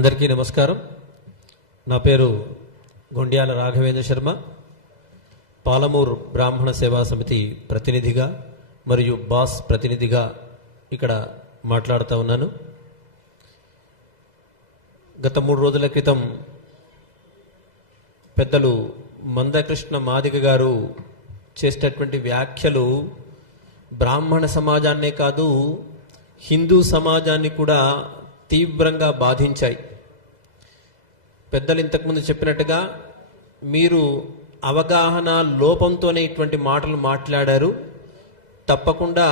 అందరికీ నమస్కారం. నా పేరు గొండ్యాల రాఘవేంద్ర శర్మ. పాలమూరు బ్రాహ్మణ సేవా సమితి ప్రతినిధిగా మరియు బాస్ ప్రతినిధిగా ఇక్కడ మాట్లాడుతూ ఉన్నాను. గత 3 రోజుల క్రితం పెద్దలు మందకృష్ణ మాదిగ గారు చేసేటటువంటి వ్యాఖ్యలు బ్రాహ్మణ సమాజాన్నే కాదు, హిందూ సమాజాన్ని కూడా తీవ్రంగా బాధించాయి. పెద్దలు ఇంతకుముందు చెప్పినట్టుగా మీరు అవగాహన లోపంతోనే ఇటువంటి మాటలు మాట్లాడారు. తప్పకుండా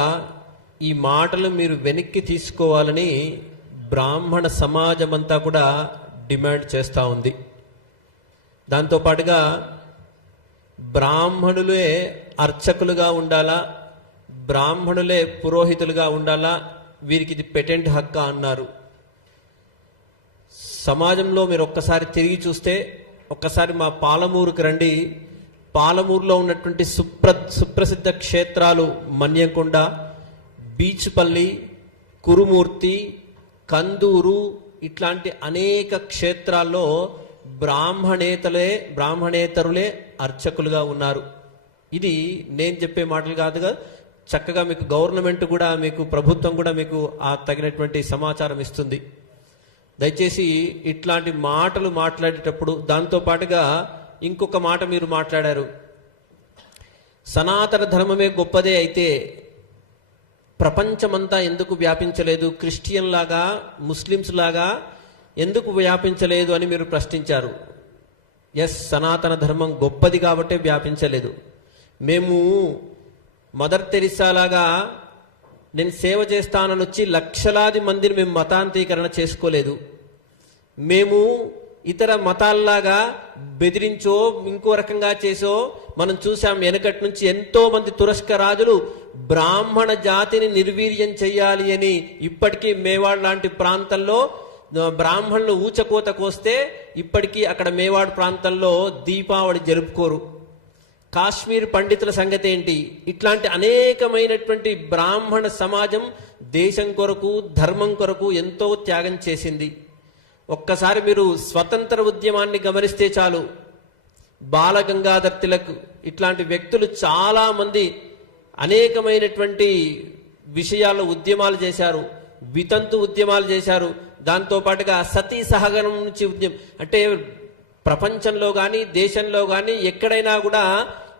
ఈ మాటలు మీరు వెనక్కి తీసుకోవాలని బ్రాహ్మణ సమాజం అంతా కూడా డిమాండ్ చేస్తూ ఉంది. దాంతోపాటుగా బ్రాహ్మణులే అర్చకులుగా ఉండాలా, బ్రాహ్మణులే పురోహితులుగా ఉండాలా, వీరికి ఇది పెటెంట్ హక్కు అన్నారు. సమాజంలో మీరు ఒక్కసారి తిరిగి చూస్తే, ఒక్కసారి మా పాలమూరుకి రండి. పాలమూరులో ఉన్నటువంటి సుప్రసిద్ధ క్షేత్రాలు మన్యంకొండ, బీచ్పల్లి, కురుమూర్తి, కందూరు, ఇట్లాంటి అనేక క్షేత్రాల్లో బ్రాహ్మణేతరులే అర్చకులుగా ఉన్నారు. ఇది నేను చెప్పే మాటలు కాదుగా, చక్కగా మీకు గవర్నమెంట్ కూడా, మీకు ప్రభుత్వం కూడా మీకు ఆ తగినటువంటి సమాచారం ఇస్తుంది. దయచేసి ఇట్లాంటి మాటలు మాట్లాడేటప్పుడు దాంతోపాటుగా ఇంకొక మాట మీరు మాట్లాడారు. సనాతన ధర్మమే గొప్పదే అయితే ప్రపంచమంతా ఎందుకు వ్యాపించలేదు, క్రిస్టియన్ లాగా ముస్లిమ్స్ లాగా ఎందుకు వ్యాపించలేదు అని మీరు ప్రశ్నించారు. సనాతన ధర్మం గొప్పది కాబట్టే వ్యాపించలేదు. మేము మదర్ తెరిసా లాగా నేను సేవ చేస్తానని వచ్చి లక్షలాది మందిని మేము మతాంతీకరణ చేసుకోలేదు. మేము ఇతర మతాల్లాగా బెదిరించో ఇంకో రకంగా చేసో మనం చూసాం. వెనకటి నుంచి ఎంతో మంది తురస్క రాజులు బ్రాహ్మణ జాతిని నిర్వీర్యం చెయ్యాలి అని ఇప్పటికీ మేవాడ్ లాంటి ప్రాంతంలో బ్రాహ్మణులు ఊచకోత కోస్తే ఇప్పటికీ అక్కడ మేవాడ్ ప్రాంతంలో దీపావళి జరుపుకోరు. కాశ్మీర్ పండితుల సంగతి ఏంటి? ఇట్లాంటి అనేకమైనటువంటి బ్రాహ్మణ సమాజం దేశం కొరకు, ధర్మం కొరకు ఎంతో త్యాగం చేసింది. ఒక్కసారి మీరు స్వతంత్ర ఉద్యమాన్ని గమనిస్తే చాలు. బాలగంగాధర్ తిలక్ ఇట్లాంటి వ్యక్తులు చాలా మంది అనేకమైనటువంటి విషయాల్లో ఉద్యమాలు చేశారు, వితంతు ఉద్యమాలు చేశారు. దాంతోపాటుగా సతీ సహగమనం నుంచి ఉద్యమం, అంటే ప్రపంచంలో కానీ దేశంలో కానీ ఎక్కడైనా కూడా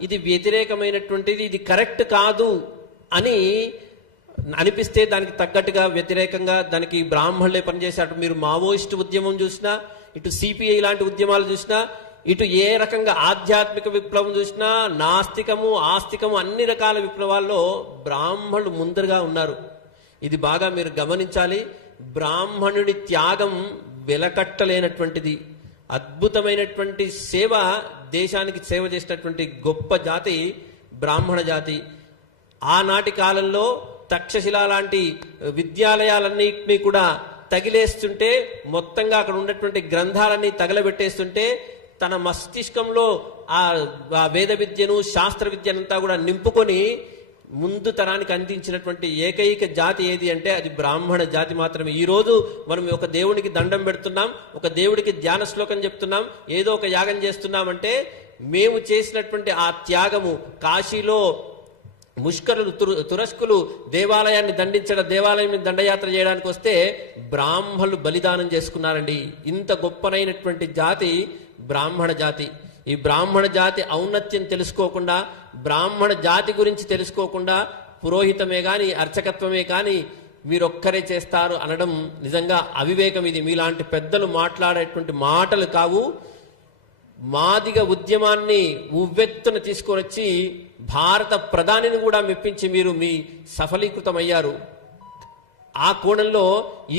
ఇది వ్యతిరేకమైనటువంటిది, ఇది కరెక్ట్ కాదు అని అనిపిస్తే దానికి తగ్గట్టుగా వ్యతిరేకంగా దానికి బ్రాహ్మణులే పనిచేశారు. మీరు మావోయిస్టు ఉద్యమం చూసినా, ఇటు సిపిఐ లాంటి ఉద్యమాలు చూసినా, ఇటు ఏ రకంగా ఆధ్యాత్మిక విప్లవం చూసినా, నాస్తికము ఆస్తికము అన్ని రకాల విప్లవాల్లో బ్రాహ్మణులు ముందరగా ఉన్నారు. ఇది బాగా మీరు గమనించాలి. బ్రాహ్మణుడి త్యాగం వెలకట్టలేనటువంటిది. అద్భుతమైనటువంటి సేవ, దేశానికి సేవ చేసినటువంటి గొప్ప జాతి బ్రాహ్మణ జాతి. ఆనాటి కాలంలో తక్షశిల లాంటి విద్యాలయాలన్నింటినీ కూడా తగిలేస్తుంటే, మొత్తంగా అక్కడ ఉన్నటువంటి గ్రంథాలన్నీ తగలబెట్టేస్తుంటే తన మస్తిష్కంలో ఆ వేద విద్యను, శాస్త్ర విద్యనంతా కూడా నింపుకొని ముందు తరానికి అందించినటువంటి ఏకైక జాతి ఏది అంటే అది బ్రాహ్మణ జాతి మాత్రమే. ఈరోజు మనం ఒక దేవునికి దండం పెడుతున్నాం, ఒక దేవుడికి ధ్యాన శ్లోకం చెప్తున్నాం, ఏదో ఒక యాగం చేస్తున్నామంటే మేము చేసినటువంటి ఆ త్యాగము. కాశీలో ముష్కరులు, తురస్కులు దేవాలయాన్ని దేవాలయం దండయాత్ర చేయడానికి వస్తే బ్రాహ్మణులు బలిదానం చేసుకున్నారండి. ఇంత గొప్పనైనటువంటి జాతి బ్రాహ్మణ జాతి. ఈ బ్రాహ్మణ జాతి ఔన్నత్యం తెలుసుకోకుండా, బ్రాహ్మణ జాతి గురించి తెలుసుకోకుండా పురోహితమే కానీ అర్చకత్వమే కానీ మీరొక్కరే చేస్తారు అనడం నిజంగా అవివేకం. ఇది మీలాంటి పెద్దలు మాట్లాడేటువంటి మాటలు కావు. మాదిగ ఉద్యమాన్ని ఉవ్వెత్తున తీసుకొని వచ్చి భారత ప్రధానిని కూడా మెప్పించి మీరు మీ సఫలీకృతమయ్యారు. ఆ కోణంలో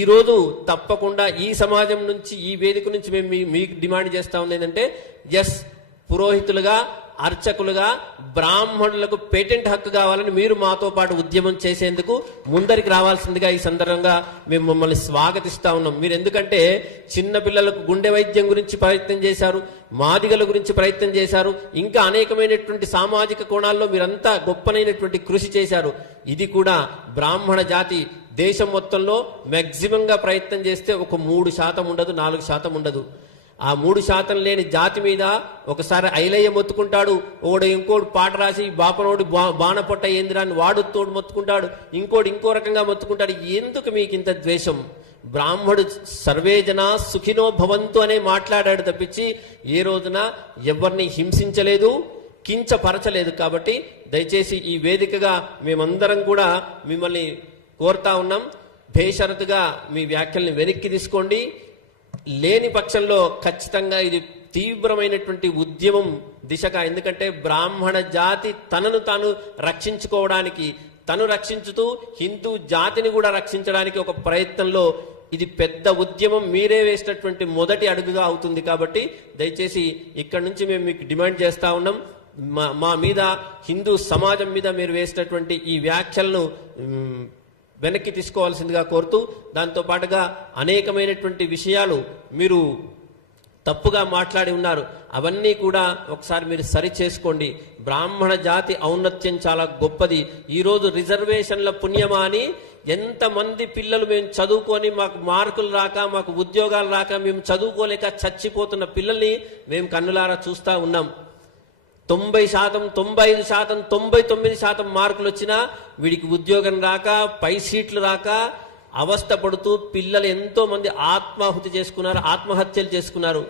ఈరోజు తప్పకుండా ఈ సమాజం నుంచి, ఈ వేదిక నుంచి మేము మీకు డిమాండ్ చేస్తా ఉంది ఏంటంటే, పురోహితులుగా, అర్చకులుగా బ్రాహ్మణులకు పేటెంట్ హక్కు కావాలని మీరు మాతో పాటు ఉద్యమం చేసేందుకు ముందరికి రావాల్సిందిగా ఈ సందర్భంగా మేము మిమ్మల్ని స్వాగతిస్తా ఉన్నాం. మీరు ఎందుకంటే చిన్న పిల్లలకు గుండె వైద్యం గురించి ప్రయత్నం చేశారు, మాదిగల గురించి ప్రయత్నం చేశారు, ఇంకా అనేకమైనటువంటి సామాజిక కోణాల్లో మీరంతా గొప్పనైనటువంటి కృషి చేశారు. ఇది కూడా బ్రాహ్మణ జాతి దేశం మొత్తంలో మ్యాక్సిమంగా ప్రయత్నం చేస్తే ఒక 3% ఉండదు, 4% ఉండదు. ఆ 3% లేని జాతి మీద ఒకసారి ఐలయ్య మొత్తుకుంటాడు, ఓడు ఇంకోడు పాట రాసి బాపనోడు బాణపొట్ట ఏందిరాన్ని వాడు తోడు మొత్తుకుంటాడు, ఇంకోడు ఇంకో రకంగా మొత్తుకుంటాడు. ఎందుకు మీకు ఇంత ద్వేషం? బ్రాహ్మడు సర్వే జనా సుఖినో భవంతు అనే మాట్లాడాడు తప్పించి ఏ రోజున ఎవరిని హింసించలేదు, కించపరచలేదు. కాబట్టి దయచేసి ఈ వేదికగా మేమందరం కూడా మిమ్మల్ని కోరుతా ఉన్నాం, బేషరతుగా మీ వ్యాఖ్యల్ని వెనక్కి తీసుకోండి. లేని పక్షంలో ఖచ్చితంగా ఇది తీవ్రమైనటువంటి ఉద్యమం దిశగా, ఎందుకంటే బ్రాహ్మణ జాతి తనను తాను రక్షించుకోవడానికి, తను రక్షించుతూ హిందూ జాతిని కూడా రక్షించడానికి ఒక ప్రయత్నంలో ఇది పెద్ద ఉద్యమం మీరే వేసినటువంటి మొదటి అడుగుగా అవుతుంది. కాబట్టి దయచేసి ఇక్కడ నుంచి మేము మీకు డిమాండ్ చేస్తా ఉన్నాం, మా మీద, హిందూ సమాజం మీద మీరు వేసినటువంటి ఈ వ్యాఖ్యలను వెనక్కి తీసుకోవాల్సిందిగా కోరుతూ, దాంతో పాటుగా అనేకమైనటువంటి విషయాలు మీరు తప్పుగా మాట్లాడి ఉన్నారు, అవన్నీ కూడా ఒకసారి మీరు సరి చేసుకోండి. బ్రాహ్మణ జాతి ఔన్నత్యం చాలా గొప్పది. ఈరోజు రిజర్వేషన్ల పుణ్యమా అని ఎంతమంది పిల్లలు మేము చదువుకొని మాకు మార్కులు రాక, మాకు ఉద్యోగాలు రాక, మేము చదువుకోలేక చచ్చిపోతున్న పిల్లల్ని మేము కన్నులారా చూస్తా ఉన్నాం. 90%, 95%, 99% మార్కులు వచ్చినా వీడికి ఉద్యోగం రాక, పై సీట్లు రాక అవస్థ పడుతూ పిల్లలు ఎంతో మంది ఆత్మాహుతి చేసుకున్నారు, ఆత్మహత్యలు చేసుకున్నారు.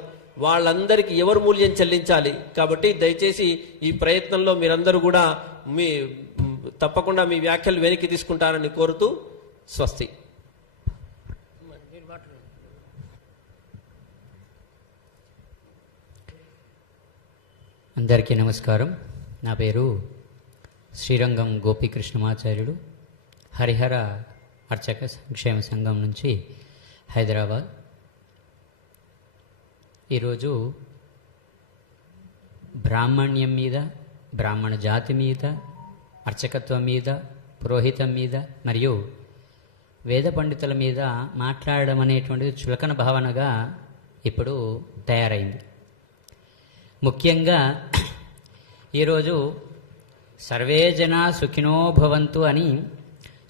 వాళ్ళందరికీ ఎవరు మూల్యం చెల్లించాలి? కాబట్టి దయచేసి ఈ ప్రయత్నంలో మీరందరూ కూడా తప్పకుండా మీ వ్యాఖ్యలు వెనక్కి తీసుకుంటారని కోరుతూ స్వస్తి. అందరికీ నమస్కారం. నా పేరు శ్రీరంగం గోపీకృష్ణమాచార్యుడు, హరిహర అర్చక సంక్షేమ సంఘం నుంచి హైదరాబాద్. ఈరోజు బ్రాహ్మణ్యం మీద, బ్రాహ్మణ జాతి మీద, అర్చకత్వం మీద, పురోహితం మీద మరియు వేద పండితుల మీద మాట్లాడడం అనేటువంటిది చులకన భావనగా ఇప్పుడు తయారైంది. ముఖ్యంగా ఈరోజు సర్వే జనా సుఖినో భవంతు అని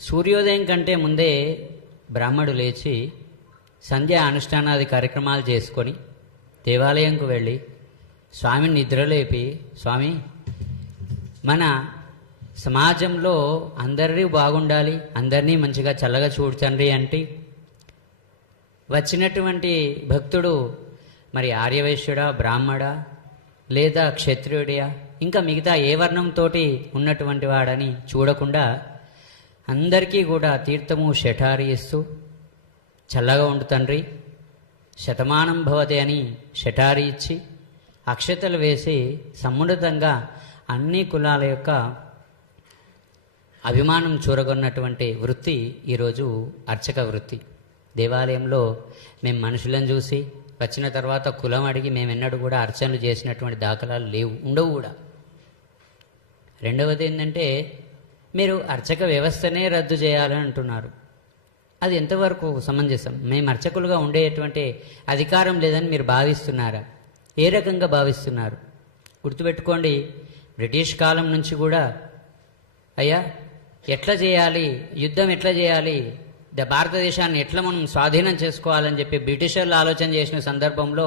సూర్యోదయం కంటే ముందే బ్రాహ్మడు లేచి సంధ్యా అనుష్ఠానాది కార్యక్రమాలు చేసుకొని దేవాలయంకు వెళ్ళి స్వామిని నిద్రలేపి, స్వామి మన సమాజంలో అందరినీ బాగుండాలి, అందరినీ మంచిగా చల్లగా చూడ్చండి అంటే వచ్చినటువంటి భక్తుడు మరి ఆర్యవైశ్యుడా, బ్రాహ్మడా, లేదా క్షత్రియుడియా, ఇంకా మిగతా ఏ వర్ణంతో ఉన్నటువంటి వాడని చూడకుండా అందరికీ కూడా తీర్థము శఠారి ఇస్తూ చల్లగా ఉండు తండ్రి, శతమానం భవతి అని శఠారి ఇచ్చి అక్షతలు వేసి సమున్నతంగా అన్ని కులాల యొక్క అభిమానం చూరగొన్నటువంటి వృత్తి ఈరోజు అర్చక వృత్తి. దేవాలయంలో మేము మనుషులను చూసి వచ్చిన తర్వాత కులం అడిగి మేమెన్నడూ కూడా అర్చనలు చేసినటువంటి దాఖలాలు లేవు, ఉండవు కూడా. రెండవది ఏంటంటే, మీరు అర్చక వ్యవస్థనే రద్దు చేయాలని అంటున్నారు. అది ఎంతవరకు సమంజసం? మేము అర్చకులుగా ఉండేటువంటి అధికారం లేదని మీరు భావిస్తున్నారా? ఏ రకంగా భావిస్తున్నారు? గుర్తుపెట్టుకోండి, బ్రిటిష్ కాలం నుంచి కూడా అయ్యా ఎట్లా చేయాలి, యుద్ధం ఎట్లా చేయాలి, భారతదేశాన్ని ఎట్లా మనం స్వాధీనం చేసుకోవాలని చెప్పి బ్రిటిషర్లు ఆలోచన చేసిన సందర్భంలో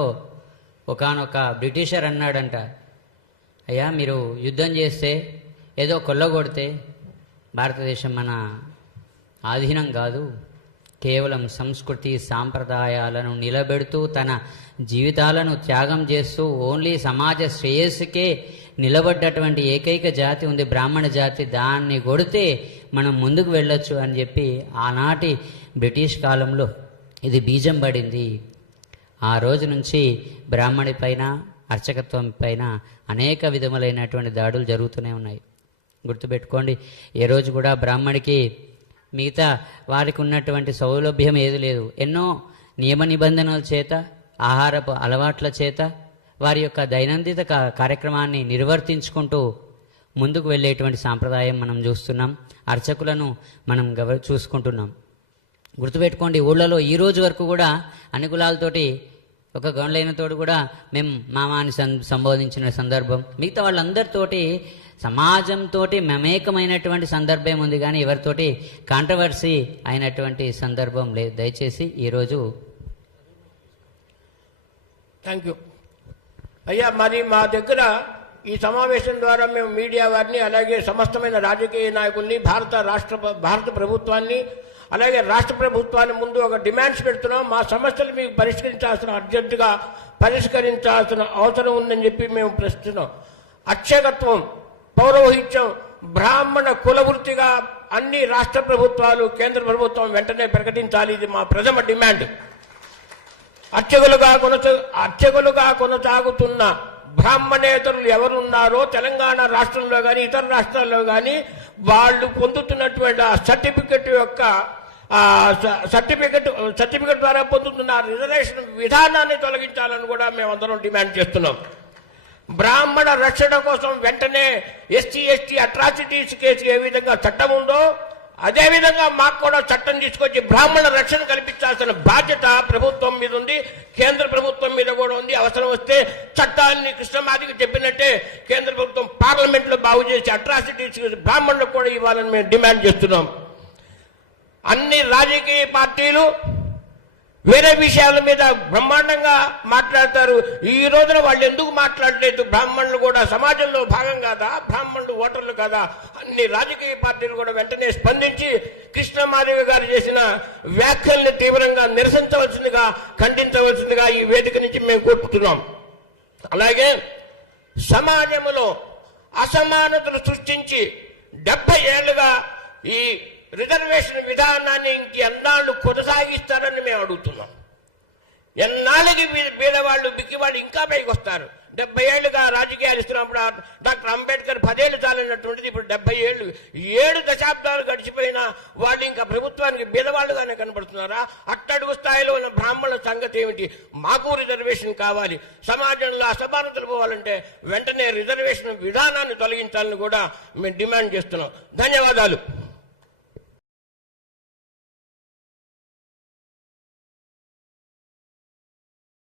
ఒకానొక బ్రిటిషర్ అన్నాడంట, అయ్యా మీరు యుద్ధం చేస్తే, ఏదో కొల్లగొడితే భారతదేశం మన ఆధీనం కాదు, కేవలం సంస్కృతి సాంప్రదాయాలను నిలబెడుతూ తన జీవితాలను త్యాగం చేస్తూ ఓన్లీ సమాజ శ్రేయస్సుకే నిలబడ్డటువంటి ఏకైక జాతి ఉంది బ్రాహ్మణ జాతి, దాన్ని కొడితే మనం ముందుకు వెళ్ళొచ్చు అని చెప్పి ఆనాటి బ్రిటిష్ కాలంలో ఇది బీజం పడింది. ఆ రోజు నుంచి బ్రాహ్మణి పైన, అర్చకత్వం పైన అనేక విధములైనటువంటి దాడులు జరుగుతూనే ఉన్నాయి. గుర్తుపెట్టుకోండి, ఏ రోజు కూడా బ్రాహ్మడికి మిగతా వారికి ఉన్నటువంటి సౌలభ్యం ఏది లేదు. ఎన్నో నియమ నిబంధనల చేత, ఆహారపు అలవాట్ల చేత వారి యొక్క దైనందిన కార్యక్రమాన్ని నిర్వర్తించుకుంటూ ముందుకు వెళ్ళేటువంటి సాంప్రదాయం మనం చూస్తున్నాం. అర్చకులను మనం చూసుకుంటున్నాం. గుర్తుపెట్టుకోండి, ఊళ్ళలో ఈ రోజు వరకు కూడా అన్ని కులాలతోటి ఒక గౌండ్లైనతోటి కూడా మేము మామాని సంబోధించిన సందర్భం, మిగతా వాళ్ళందరితోటి సమాజంతో మమేకమైనటువంటి సందర్భం ఉంది, కానీ ఎవరితోటి కాంట్రవర్సీ అయినటువంటి సందర్భం లేదు. దయచేసి ఈరోజు థ్యాంక్ యూ అయ్యా. మరి మా దగ్గర ఈ సమావేశం ద్వారా మేము మీడియా వారిని, అలాగే సమస్తమైన రాజకీయ నాయకుల్ని, భారత ప్రభుత్వాన్ని, అలాగే రాష్ట్ర ప్రభుత్వాన్ని ముందు ఒక డిమాండ్స్ పెడుతున్నాం. మా సమస్యలు మీకు అర్జెంటుగా పరిష్కరించాల్సిన అవసరం ఉందని చెప్పి మేము ప్రశ్నిస్తున్నాం. అర్చకత్వం, పౌరోహిత్యం, బ్రాహ్మణ కులవృత్తిగా అన్ని రాష్ట్ర ప్రభుత్వాలు, కేంద్ర ప్రభుత్వం వెంటనే ప్రకటించాలి. ఇది మా ప్రథమ డిమాండ్. అర్చకులుగా కొనసాగుతున్న బ్రాహ్మణేతరులు ఎవరున్నారో తెలంగాణ రాష్ట్రంలో కానీ ఇతర రాష్ట్రాల్లో కానీ వాళ్ళు పొందుతున్నటువంటి సర్టిఫికెట్ ద్వారా పొందుతున్న రిజర్వేషన్ విధానాన్ని తొలగించాలని కూడా మేమందరం డిమాండ్ చేస్తున్నాం. బ్రాహ్మణ రక్షణ కోసం వెంటనే ఎస్టీ అట్రాసిటీస్ కేసు ఏ విధంగా చట్టం ఉందో అదేవిధంగా మాకు కూడా చట్టం తీసుకొచ్చి బ్రాహ్మణ రక్షణ కల్పించాల్సిన బాధ్యత ప్రభుత్వం మీద ఉంది, కేంద్ర ప్రభుత్వం మీద కూడా ఉంది. అవసరం వస్తే చట్టాన్ని కృష్ణమాదికి చెప్పినట్టే కేంద్ర ప్రభుత్వం పార్లమెంట్లో బాగు చేసి అట్రాసిటీస్ బ్రాహ్మణులకు కూడా ఇవ్వాలని మేము డిమాండ్ చేస్తున్నాం. అన్ని రాజకీయ పార్టీలు వేరే విషయాల మీద బ్రహ్మాండంగా మాట్లాడతారు. ఈ రోజున వాళ్ళు ఎందుకు మాట్లాడలేదు? బ్రాహ్మణులు కూడా సమాజంలో భాగం కాదా? బ్రాహ్మణులు ఓటర్లు కాదా? అన్ని రాజకీయ పార్టీలు కూడా వెంటనే స్పందించి కృష్ణమాదేవి గారు చేసిన వ్యాఖ్యల్ని తీవ్రంగా నిరసించవలసిందిగా, ఖండించవలసిందిగా ఈ వేదిక నుంచి మేము కోరుతున్నాం. అలాగే సమాజంలో అసమానతలు సృష్టించి 70 ఏళ్లుగా ఈ రిజర్వేషన్ విధానాన్ని ఇంకెన్నాళ్ళు కొనసాగిస్తారని మేము అడుగుతున్నాం. ఎన్నాళ్ళకి బీదవాళ్ళు, బిక్కివాళ్ళు ఇంకా పైకి వస్తారు. 70 ఏళ్లుగా రాజకీయాలు ఇస్తున్నప్పుడు డాక్టర్ అంబేద్కర్ 10 ఏళ్ళు చాలన్నటువంటిది ఇప్పుడు 70 ఏళ్ళు, 7 దశాబ్దాలు గడిచిపోయినా వాళ్ళు ఇంకా ప్రభుత్వానికి బీదవాళ్ళుగానే కనబడుతున్నారా? అట్టడుగు స్థాయిలో ఉన్న బ్రాహ్మణుల సంగతి ఏమిటి? మాకు రిజర్వేషన్ కావాలి. సమాజంలో అసమానతలు పోవాలంటే వెంటనే రిజర్వేషన్ విధానాన్ని తొలగించాలని కూడా మేము డిమాండ్ చేస్తున్నాం. ధన్యవాదాలు.